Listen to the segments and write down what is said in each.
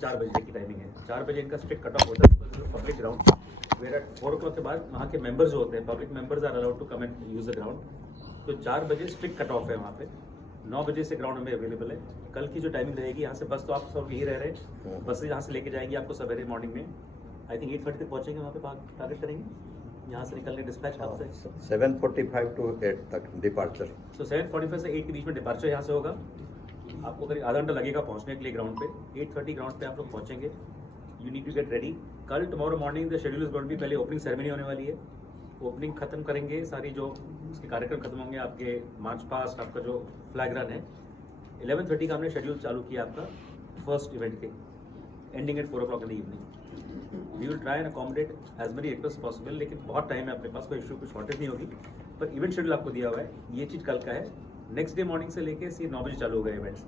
4 बजे की टाइमिंग है। 4 बजे इनका स्ट्रिक्ट कट ऑफ होता है पब्लिक ग्राउंड, वेयर एट 4 o'clock के बाद वहाँ के मेंबर्स जो होते हैं, public members are allowed to come and use the ground. तो 4 बजे स्ट्रिक्ट कट ऑफ है वहाँ पे। 9 बजे से ग्राउंड में अवेलेबल है। कल की जो टाइमिंग रहेगी यहाँ से, बस तो आप सब यही रह रहे हैं, बस यहाँ से लेके जाएंगे आपको सवेरे मॉर्निंग में। आई थिंक 8:30 तक पहुँचेंगे वहाँ पे, टारगेट करेंगे यहाँ से निकलने डिस्पैच कब से 7:45 to 8 तक डिपार्चर। तो 7:45 से 8 के बीच में डिपार्चर यहाँ से होगा। आपको करीब आधा घंटा लगेगा पहुँचने के लिए ग्राउंड पे। 8:30 ग्राउंड पे आप लोग पहुँचेंगे। You need to get ready. कल tomorrow morning the schedule is going to be, पहले ओपनिंग सेरेमनी होने वाली है। ओपनिंग खत्म करेंगे, सारी जो उसके कार्यक्रम खत्म होंगे, आपके मार्च पास्ट, आपका जो फ्लैग रन है 11:30 का हमने शेड्यूल चालू किया आपका फर्स्ट इवेंट के, ending at 4 o'clock in the evening. We will try and accommodate as many request possible, लेकिन बहुत टाइम है अपने पास, कोई इशू, कुछ शॉर्टेज नहीं होगी। पर इवेंट शेड्यूल आपको दिया हुआ है, ये चीज़ कल का है। नेक्स्ट डे मॉर्निंग से लेके सी 9 बजे चालू हो गए इवेंट्स,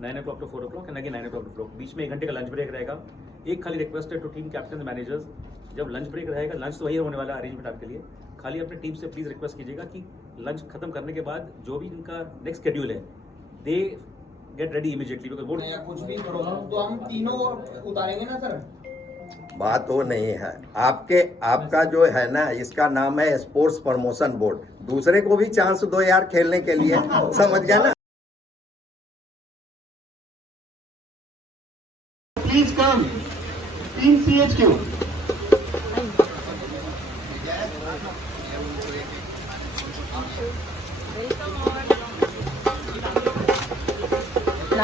9 o'clock to 4 o'clock and again 9 o'clock to 4 o'clock। बीच में 1 घंटे का लंच ब्रेक रहेगा। एक खाली रिक्वेस्ट है टू टीम कैप्टन मैनेजर्स, जब लंच ब्रेक रहेगा, लंच तो वही होने वाला है अरेंजमेंट आपके लिए, खाली अपनी टीम से प्लीज़ रिक्वेस्ट कीजिएगा कि लंच खत्म करने के बाद जो भी इनका नेक्स्ट शेड्यूल है, they get ready immediately, because वो कुछ भी करो तो हम तीनों उतारेंगे ना सर। बात वो नहीं है, आपका जो है ना, इसका नाम है स्पोर्ट्स प्रमोशन बोर्ड। दूसरे को भी चांस दो यार खेलने के लिए, समझ गया ना। Please come, Team CHQ.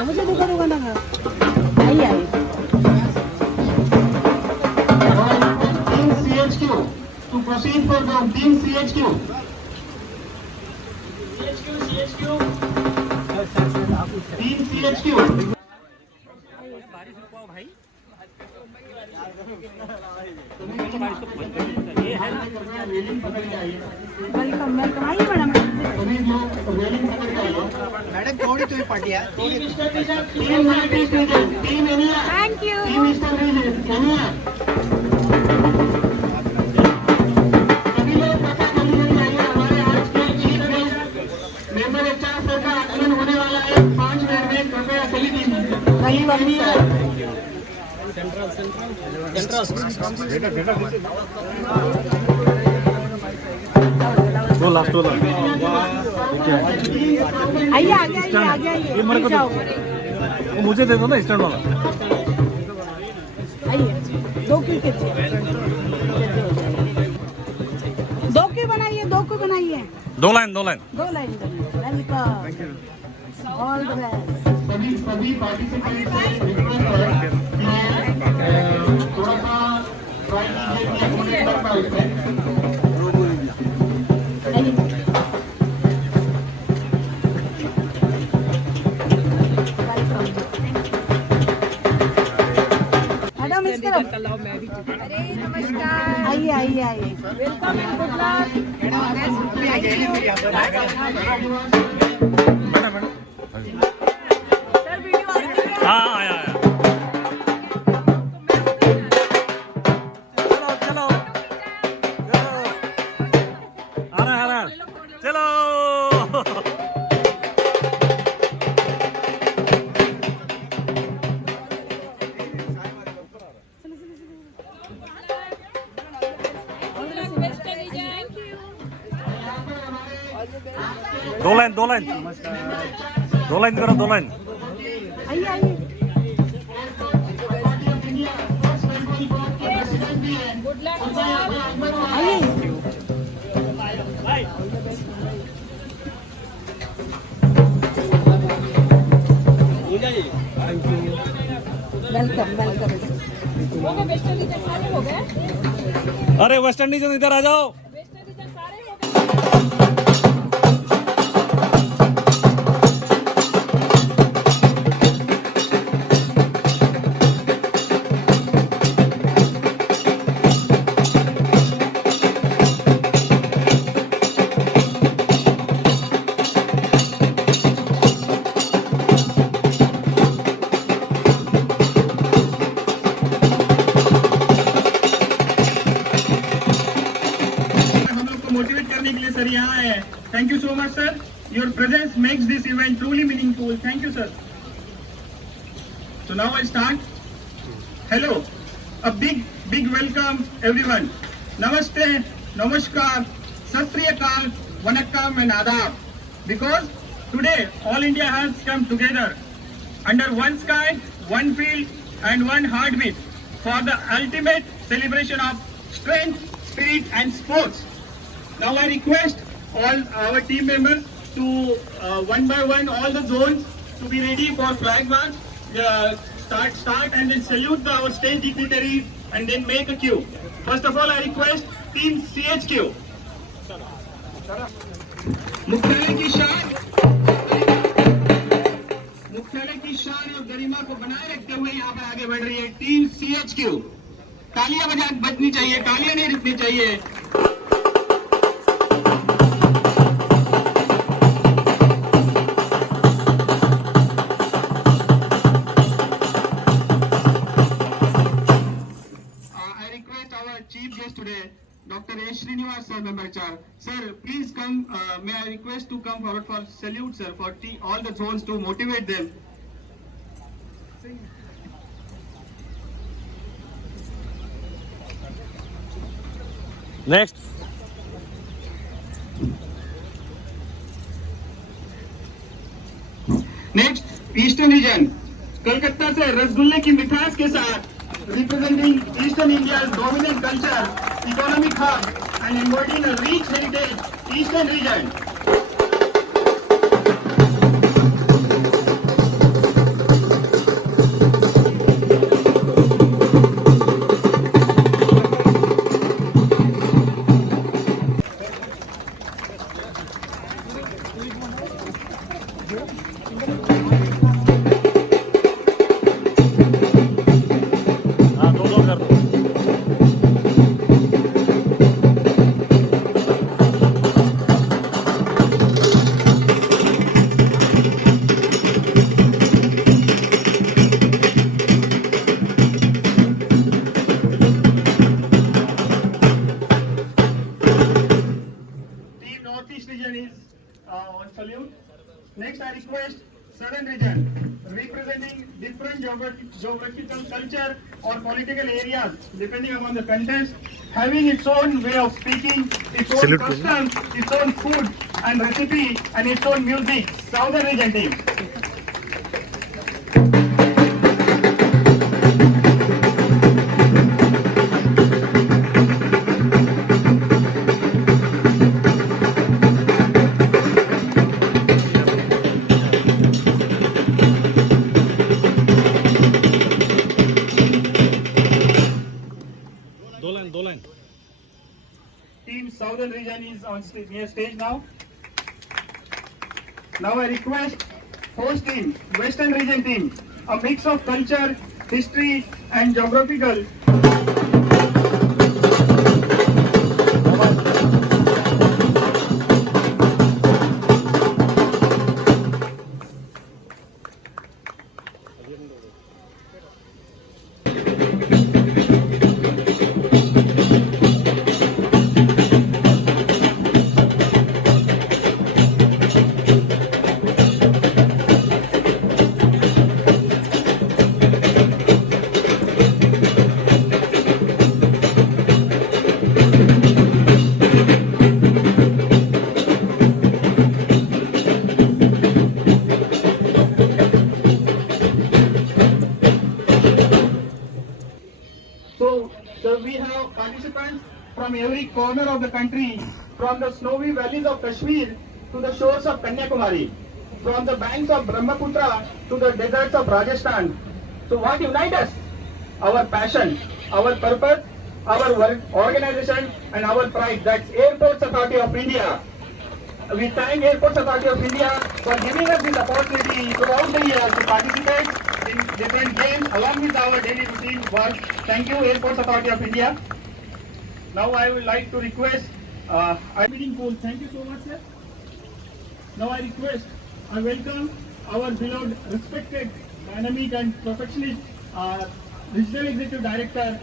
मुझे देखा होगा ना, आइए Team CHQ to proceed for the Team CHQ. Team CHQ. Welcome welcome, आइए मैडम। मैडम थोड़ी तो पार्टी है। Thank you. सभी लोग पता करने चाहिए, हमारे आज के chief guest member HR sir का आगमन होने वाला है 5 मिनट में। कृपया सही दो लास्ट वाला आइए आगे आइए, ये मेरे को जाओ। वो मुझे दे दो ना स्टैंड वाला। आइए, 2 की बनाइए, 2 को बनाइए। 2 लाइन 2 line. Welcome, all the best. सभी पार्टिसिपेंट्स से रिक्वेस्ट है कि थोड़ा सा ट्राई कीजिए कि अकोमोडेट कर पाए इसमें। मैडम इस तरफ। अरे नमस्कार, आइए। Welcome and good luck. Sir video आ रही है। हाँ आया चलो आ रहा चलो। दो लाइन 2 लाइन करो, 2 लाइन। आइए। Good luck. आइए। वेलकम। हो गए वेस्ट इंडीज सारे हो गए। अरे वेस्ट इंडीज इधर आ जाओ। वेस्ट इंडीज सारे हो गए। मोटिवेट करने के लिए सर यहाँ आए हैं। Thank you so much sir, your presence makes this event truly meaningful. Thank you sir. So now I start. Hello, a big welcome everyone. Namaste, Namaskar, Sat Sri Akal, Vanakkam and Adab. Because today all India has come together under one sky, one field and one heartbeat for the ultimate celebration of strength, spirit and sports. Now I request all our team members to one by one all the zones to be ready for flag march. Start and then salute our state dignitaries and then make a queue. First of all, I request team CHQ. मुख्यालय की शान और गरिमा को बनाए रखते हुए यहाँ पर आगे बढ़ रही है टीम CHQ. तालियां बजनी चाहिए, तालियां नहीं रुकनी चाहिए. Chief guest today, Dr. A. Srinivas sir, member HR. Sir, please come. May I request to come forward for salute, sir, for all the zones to motivate them. Next. Next, Eastern region. Calcutta से रसगुल्ले की मिठास के साथ representing Eastern India's dominant culture, economic hub, and embodying a rich heritage, Eastern region. हाँ दो कर दो. Team Northeast region is on salute. Next, I request Southern region, representing different geographical culture or political areas, depending upon the contest, having its own way of speaking, its own Salute. customs, its own food and recipe, and its own music. Southern region team. दो line. Team Southern region is on near stage now. Now I request host team, Western region team, a mix of culture, history and geographical. So we have participants from every corner of the country, from the snowy valleys of Kashmir to the shores of Kanyakumari, from the banks of Brahmaputra to the deserts of Rajasthan. So what unites us? Our passion, our purpose, our work, organization and our pride. That's Airports Authority of India. We thank Airports Authority of India for giving us this opportunity throughout the year to participate in different games along with our daily routine work. Thank you, Airports Authority of India. Now I would like to request our meeting pool. Thank you so much, sir. Now I request, I welcome our beloved, respected, dynamic and perfectionist Regional Executive Director.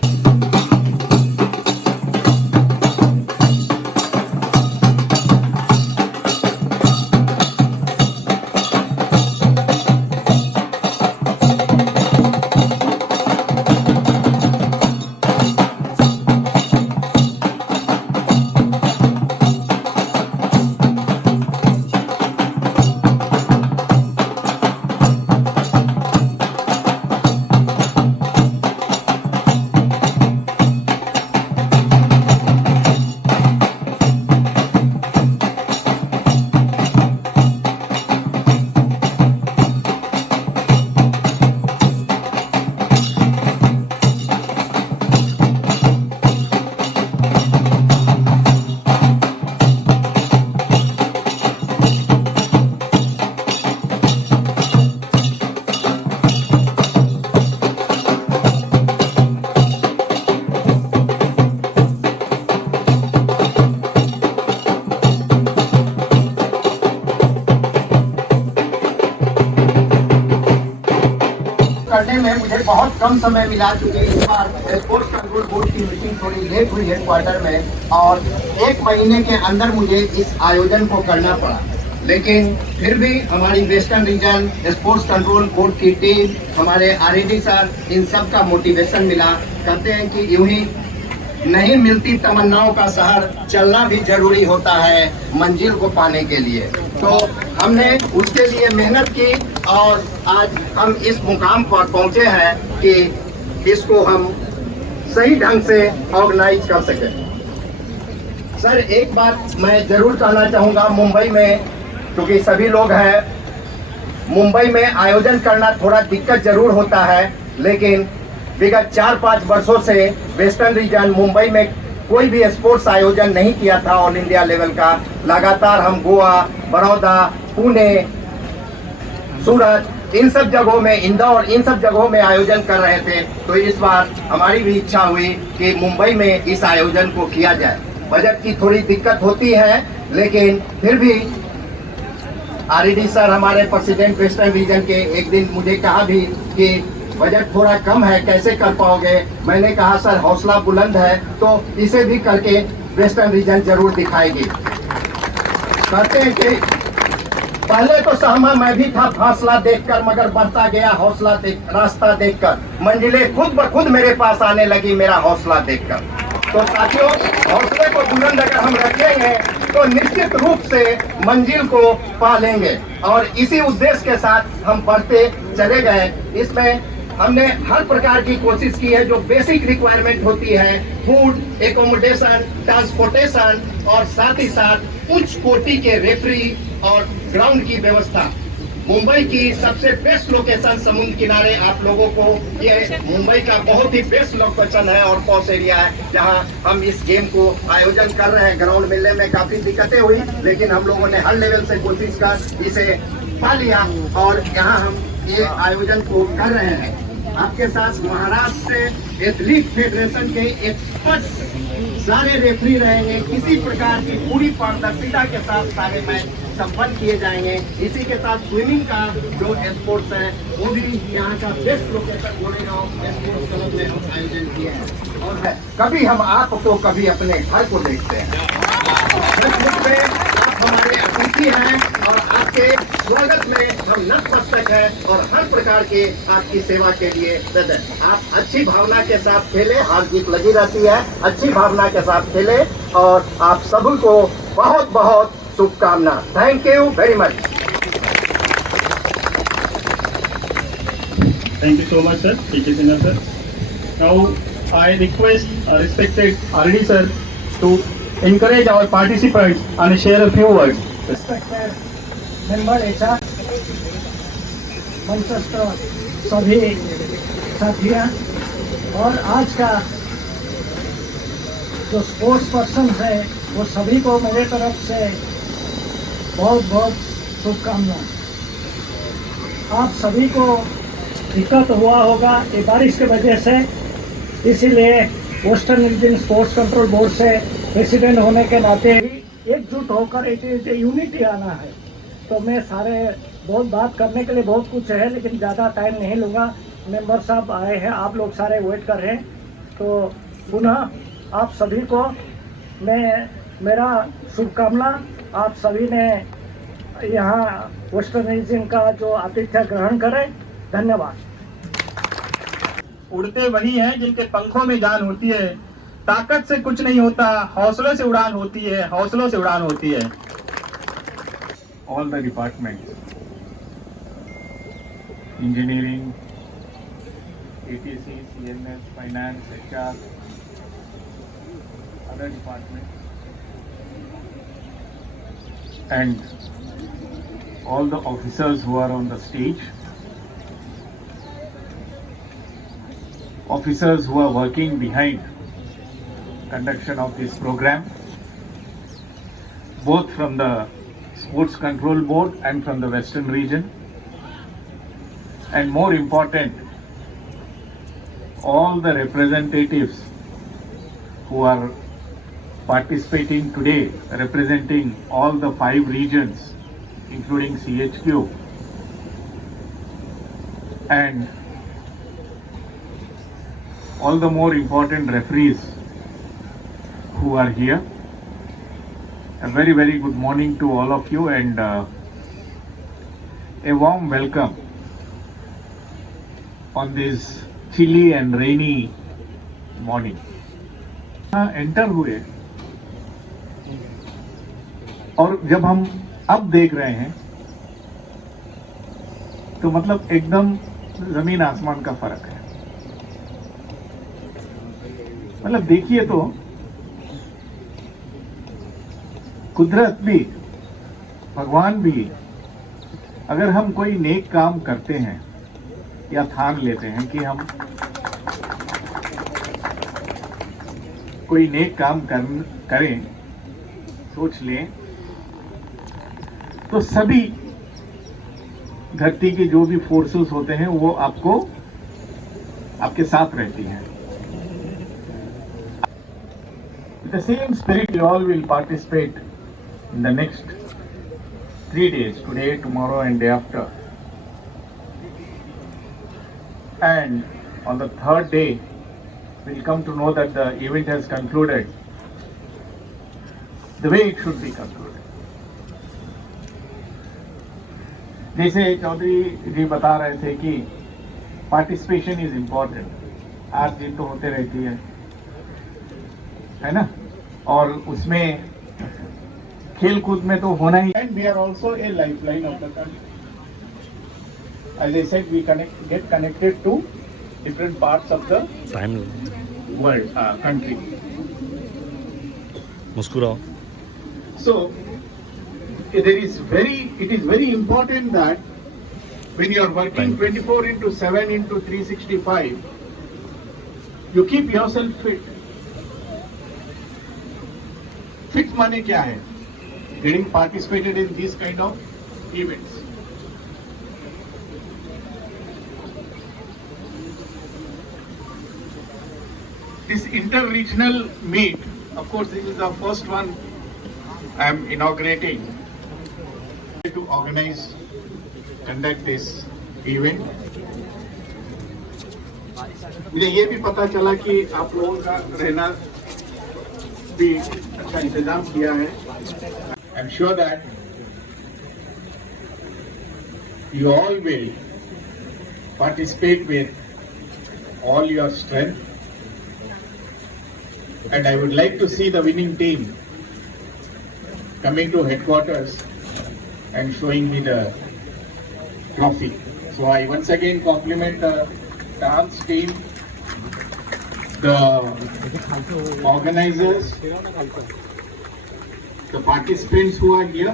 करने में मुझे बहुत कम समय मिला, क्योंकि इस बार sports control board की मीटिंग थोड़ी लेट हुई हेडक्वार्टर में और 1 महीने के अंदर मुझे इस आयोजन को करना पड़ा। लेकिन फिर भी हमारी western region sports control board की टीम, हमारे आरईडी सर, इन सब का मोटिवेशन मिला। कहते हैं कि यूं ही नहीं मिलती तमन्नाओं का शहर, चलना भी जरूरी होता है मंजिल को पाने के लिए। तो हमने उसके लिए मेहनत की और आज हम इस मुकाम पर पहुंचे हैं कि इसको हम सही ढंग से ऑर्गेनाइज कर सकें। सर, एक बात मैं जरूर कहना चाहूँगा, मुंबई में क्योंकि सभी लोग हैं, मुंबई में आयोजन करना थोड़ा दिक्कत जरूर होता है, लेकिन विगत 4-5 वर्षों से वेस्टर्न रीजन मुंबई में कोई भी स्पोर्ट्स आयोजन नहीं किया था ऑल इंडिया लेवल का। लगातार हम गोवा, बड़ौदा, पुणे, सूरत, इन सब जगहों में, इंदौर, इन सब जगहों में आयोजन कर रहे थे। तो इस बार हमारी भी इच्छा हुई कि मुंबई में इस आयोजन को किया जाए। बजट की थोड़ी दिक्कत होती है, लेकिन फिर भी आरईडी सर, हमारे प्रेसिडेंट वेस्टर्न रीजन के, एक दिन मुझे कहा भी कि बजट थोड़ा कम है, कैसे कर पाओगे। मैंने कहा सर, हौसला बुलंद है तो इसे भी करके वेस्टर्न रीजन जरूर दिखाएगी। कहते हैं कि पहले तो सहमा मैं भी था फासला देखकर, मगर बढ़ता गया हौसला रास्ता देखकर, मंजिलें खुद ब खुद मेरे पास आने लगी मेरा हौसला देखकर। तो साथियों, हौसले को बुलंद अगर हम रखेंगे तो निश्चित रूप से मंजिल को पा लेंगे। और इसी उद्देश्य के साथ हम बढ़ते चले गए। इसमें हमने हर प्रकार की कोशिश की है, जो बेसिक रिक्वायरमेंट होती है, फूड, एकोमोडेशन, ट्रांसपोर्टेशन और साथ ही साथ उच्च कोटि के रेफरी और ग्राउंड की व्यवस्था। मुंबई की सबसे बेस्ट लोकेशन समुद्र किनारे, आप लोगों को ये मुंबई का बहुत ही बेस्ट लोकेशन है और पॉश एरिया है जहां हम इस गेम को आयोजन कर रहे हैं। ग्राउंड मिलने में काफी दिक्कतें हुई, लेकिन हम लोगों ने हर लेवल से कोशिश कर इसे पा लिया और यहाँ हम ये आयोजन को कर रहे हैं। आपके साथ महाराष्ट्र एथलीट फेडरेशन के एक्सपर्ट सारे रेफरी रहेंगे। किसी प्रकार की पूरी पारदर्शिता के साथ सारे मैच संपन्न किए जाएंगे। इसी के साथ स्विमिंग का जो स्पोर्ट्स है वो भी यहाँ का best location Goregaon sports club में हम आयोजन किए हैं। और कभी हम आपको, कभी अपने घर को देखते हैं। आप हमारे अतिथि हैं और आपके स्वागत में हम नतमस्तक हैं और हर प्रकार के आपकी सेवा के लिए आप अच्छी भावना के साथ खेले। हार जीत लगी रहती है, अच्छी भावना के साथ खेले और आप सभी को बहुत बहुत शुभकामना। Thank you very much. Thank you so much, sir. T.K. Sinha, sir. Now, I request respected R.D. sir to encourage our participants and share a few words. Respected member HR, मंचस्थ सभी साथियाँ और आज का जो स्पोर्ट्स पर्सन है वो सभी को मेरे तरफ से बहुत बहुत शुभकामनाएं। आप सभी को दिक्कत हुआ होगा ये बारिश की वजह से, इसीलिए western region sports control board से प्रेसिडेंट होने के नाते एकजुट होकर एक यूनिटी आना है। तो मैं सारे बहुत बात करने के लिए बहुत कुछ है, लेकिन ज़्यादा टाइम नहीं लूँगा। मेंबर साहब आए हैं, आप लोग सारे वेट कर रहे हैं। तो पुनः आप सभी को मेरा शुभकामना। आप सभी ने यहाँ वेस्टर्न रीजन का जो आतिथ्य ग्रहण करें। धन्यवाद। उड़ते वही हैं जिनके पंखों में जान होती है। ताकत से कुछ नहीं होता, हौसलों से उड़ान होती है, हौसलों से उड़ान होती है। All the departments, engineering, ATC, CMS, finance, HR, other departments, and all the officers who are on the stage, officers who are working behind conduction of this program, both from the Sports Control Board and from the Western region, and more important, all the representatives who are participating today, representing all the 5 regions, including CHQ, and all the more important referees who are here. A very, very good morning to all of you, and a warm welcome on this chilly and rainy morning. Enter हुए और जब हम अब देख रहे हैं तो मतलब एकदम जमीन आसमान का फर्क है। मतलब देखिए तो कुदरत भी, भगवान भी, अगर हम कोई नेक काम करते हैं या ठान लेते हैं कि हम कोई नेक काम करें, सोच लें, तो सभी धरती के जो भी फोर्सेस होते हैं वो आपके साथ रहती हैं। With the same spirit, you all will participate in the next 3 days, today, tomorrow and day after. And on the third day, we'll come to know that the event has concluded the way it should be concluded. जैसे चौधरी जी बता रहे थे कि participation is important, आज जीत तो होते रहती है ना, और उसमें खेल कूद में तो होना ही। And we are also a lifeline of the country. As I said, we get connected to different parts of the world country. मुस्कुराओ। So it is very important that when you are working 24/7 into 365, you keep yourself fit. Fit माने क्या है? Getting participated in these kind of events. This inter-regional meet, of course, this is the first one I am inaugurating to conduct this event. मुझे ये भी पता चला कि आप लोगों का रहना भी अच्छा इंतजाम किया है। I am sure that you all will participate with all your strength, and I would like to see the winning team coming to headquarters and showing me the trophy. So I once again compliment the dance team, the organizers, the participants who are here.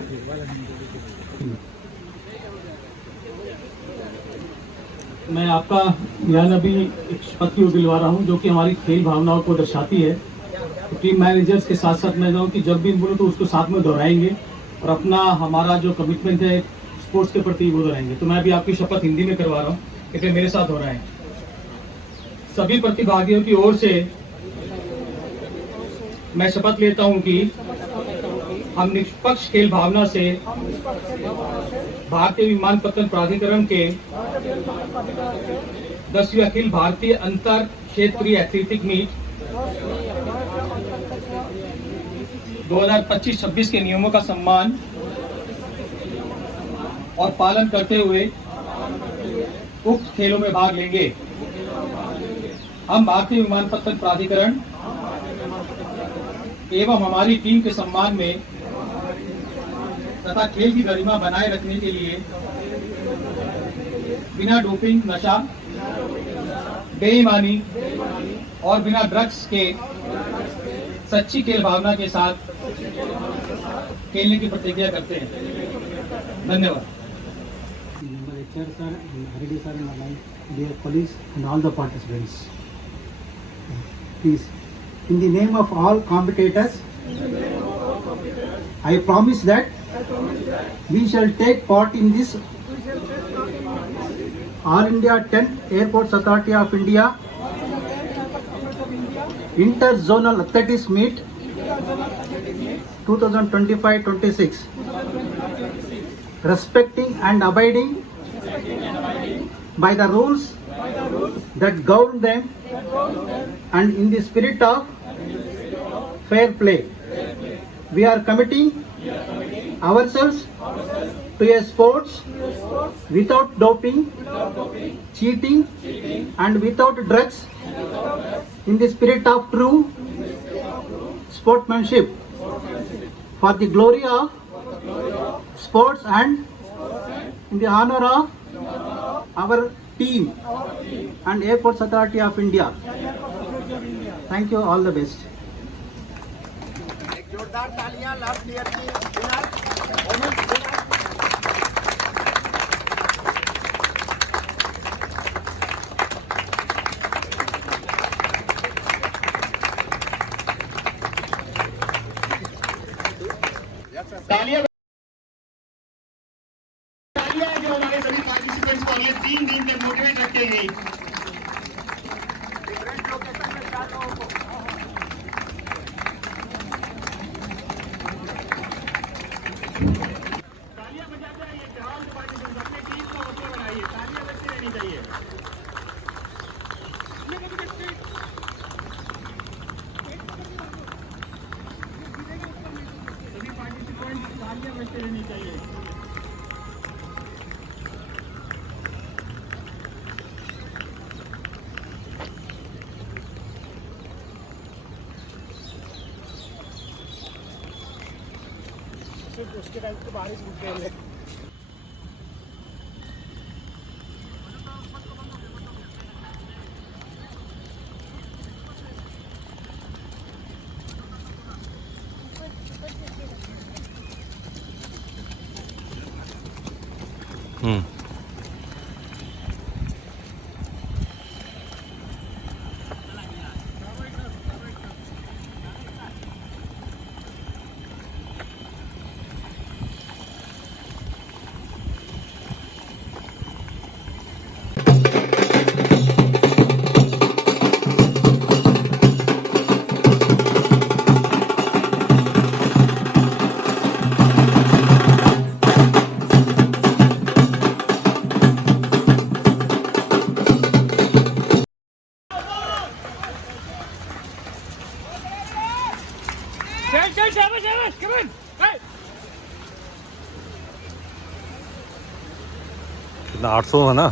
मैं आपका ध्यान अभी एक शपथ की दिलवा रहा हूँ जो कि हमारी खेल भावनाओं को दर्शाती है। तो टीम मैनेजर्स के साथ साथ मैं जाऊँ कि जब भी बोलूँ तो उसको साथ में दोहराएंगे और अपना हमारा जो कमिटमेंट है स्पोर्ट्स के प्रति वो दोहराएंगे। तो मैं अभी आपकी शपथ हिंदी में करवा रहा हूँ, कृपया मेरे साथ दोहराएं। सभी प्रतिभागियों की ओर से मैं शपथ लेता हूँ कि हम निष्पक्ष खेल भावना से भारतीय विमानपत्तन प्राधिकरण के 10वीं अखिल भारतीय अंतर क्षेत्रीय एथलेटिक मीट 2025-26 के नियमों का सम्मान और पालन करते हुए उक्त खेलों में भाग लेंगे। हम भारतीय विमानपत्तन प्राधिकरण एवं हमारी टीम के सम्मान में तथा खेल की गरिमा बनाए रखने के लिए बिना डोपिंग, नशा, बेईमानी और बिना ड्रग्स के सच्ची खेल भावना के साथ खेलने की प्रतिज्ञा करते हैं। धन्यवाद। Sir, Haridi sir, and my dear colleagues and all the participants. Please, in the name of all competitors, I promise that we shall take part in this All India 10th Airports Authority of India Inter-Zonal Athletics Meet 2025-26, respecting and abiding by the rules that govern them and in the spirit of fair play. We are committing ourselves to a sports without doping, cheating and without drugs in the spirit of true sportsmanship for the glory of sports and in the honor of our team and Airports Authority of India. Thank you, all the best. जोरदार तालियां last year की विनर तालियां जो हमारे सभी पार्टिसिपेंट्स को अगले 3 दिन तक मोटिवेट रखेंगे। तालियां बजाते रहिए, ऑल द पार्टिसिपेंट्स अपने टीम को हौसला बढ़ाइए, तालियां बजती रहनी चाहिए। सभी पार्टिसिपेंट्स तालियां बजती रहनी चाहिए। उसके टाइम तो बारिश रुक गई है। कितना 800 है ना।